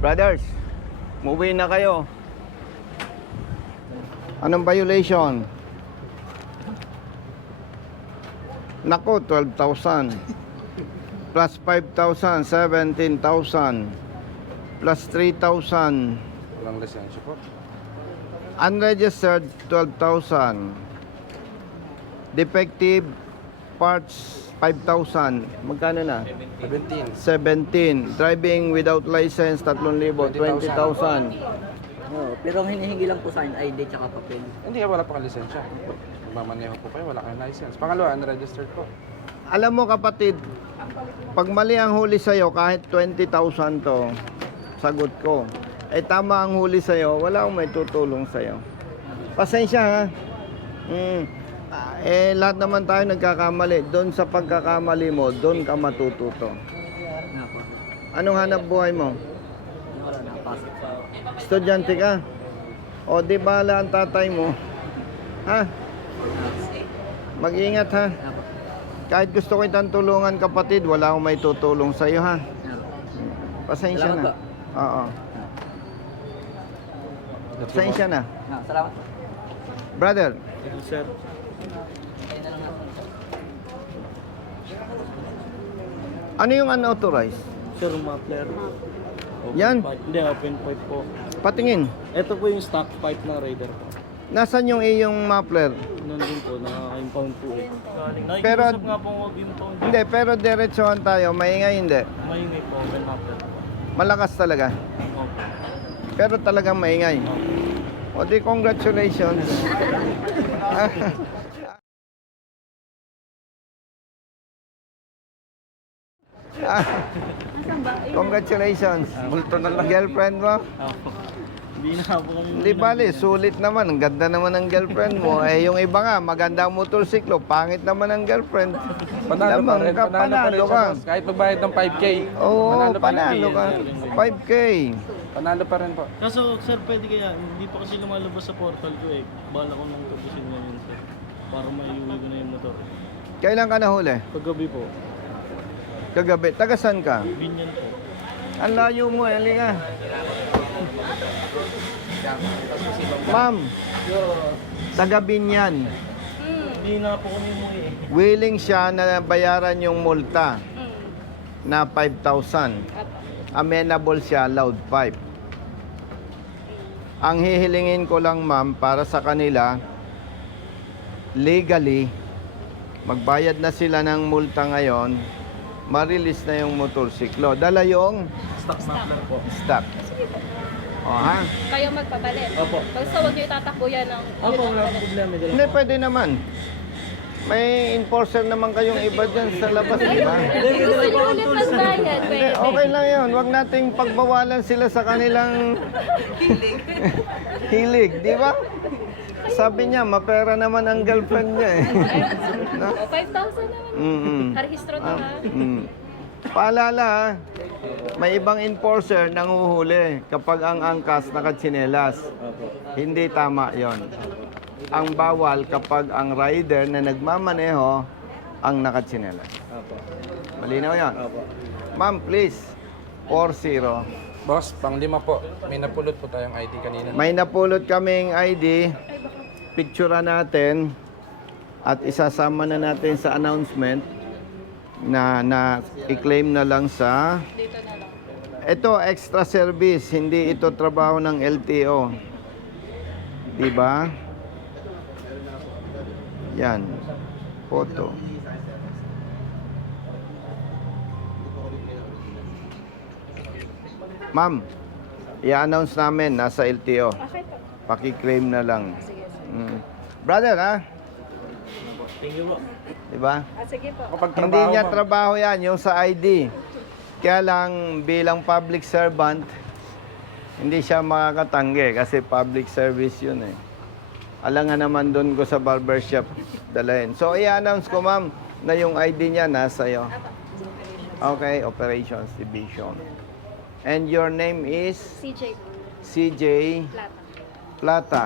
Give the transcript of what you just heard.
Brothers, move na kayo. Anong violation? Nako, 12,000. Plus 5,000, 17,000. Plus 3,000. Walang lisensya po. Unregistered, 12,000. Defective parts, 5,000. Magkano na? 17. 17. Driving without license, 3,000. 20,000. Oo, pero ang hinihingi lang po sa akin, ID tsaka papel. Hindi, wala pa kang lisensya. Magmamaneho po kayo, wala kang license. Pangalawa, unregistered po. Alam mo kapatid, pag mali ang huli sa'yo, kahit 20,000 to, sagot ko. Eh tama ang huli sa'yo, wala akong may tutulong sa'yo. Pasensya ha. Lahat naman tayo nagkakamali. Doon sa pagkakamali mo, doon ka matututo. Nga po. Anong hanap buhay mo? Wala na, pasok sa... Estudyante ka? O di bala ang tatay mo? Ha? Mag-ingat ha. Nga po. Kahit gusto ko itang tulungan kapatid, wala akong may tutulong sa iyo ha. Nga po. Pasensya Salamat na. po. Oo. Pasensya na. Nga, salamat po. Brother, Sir, Ayun na lang nga po. ano yung unauthorized? sir, muffler. Open Yan. pipe. Hindi, open pipe po. Patingin. Ito po yung stock pipe ng Raider po. Nasaan yung iyong muffler? Nandun po, nakaka-impound po eh. Pero- Nakikiusap nga po huwag impound. Hindi, pero diretsohan tayo. Maingay hindi. Maingay po, open muffler po. Malakas talaga. Opo. Pero talagang maingay. O di congratulations. Congratulations. Multo na lang. Girlfriend mo? Opo. Hindi na po kami... Hindi bali, sulit naman. Ang ganda naman ng girlfriend mo. Eh, yung iba nga, maganda ang motorsiklo. Pangit naman ang girlfriend. Panalo pa Lamang rin. ka, Panalo pa rin panalo siya, ka. boss. Kahit magbayad ng 5K. Oo, pa rin. panalo ka. 5K. Panalo pa rin po. Kaso, sir, pwede kaya, hindi pa kasi lumalabas sa portal ko eh. Bala ko nang tapusin ngayon, sir. Para maiuwi ko na yung motor. Kailan ka nahuli? Paggabi po, Kagabi. Tagasan ka? binyan po. Ang layo mo, Elinga. Ma'am, taga Binyan. Hindi na po kami umuwi eh. Willing siya na bayaran yung multa na 5,000. Amenable siya, loud 5. Ang hihilingin ko lang ma'am para sa kanila, legally, magbayad na sila ng multa ngayon, ma-release na yung motorsiklo. Dala yung Stock muffler po. stock. O ha? Kayo magpapalit. Opo. Basta huwag nyo itatakbo yan ng... Opo, wala akong problema. Hindi, pwede naman. May enforcer naman kayong iba dyan sa labas, di ba? Gusto nyo ulit magbayad, Hindi, pwede. okay lang yun. Huwag nating pagbawalan sila sa kanilang hilig, di ba? Sabi niya, mapera naman ang girlfriend niya eh. No? O, 5,000 naman. Mm-mm. Karehistro to ha. Paalala ha, may ibang enforcer nanguhuli kapag ang angkas nakatsinelas. Hindi tama yon. Ang bawal kapag ang rider na nagmamaneho ang nakatsinelas. Malinaw yan? Ma'am, please. 4-0. Boss, pang-5 po. May napulot po tayong ID kanina. May napulot kaming ID. Picture natin at isasama na natin sa announcement na i-claim na lang sa Dito na lang. ito extra service, hindi ito trabaho ng LTO. Diba? Yan. Photo. Ma'am, i-announce namin nasa LTO. Okay po. Paki-claim na lang. Sige. Brother, ha? Thank you po. Diba? Sige po. Kapag Hindi trabaho, niya ma'am. trabaho yan, yung sa ID. Kaya lang bilang public servant, hindi siya makakatanggi kasi public service yun eh. Alangan naman doon ko sa barbershop dalhin. So i-announce ko ma'am na yung ID niya nasa iyo. Okay, Operations Division. And your name is CJ CJ Plata. Plata.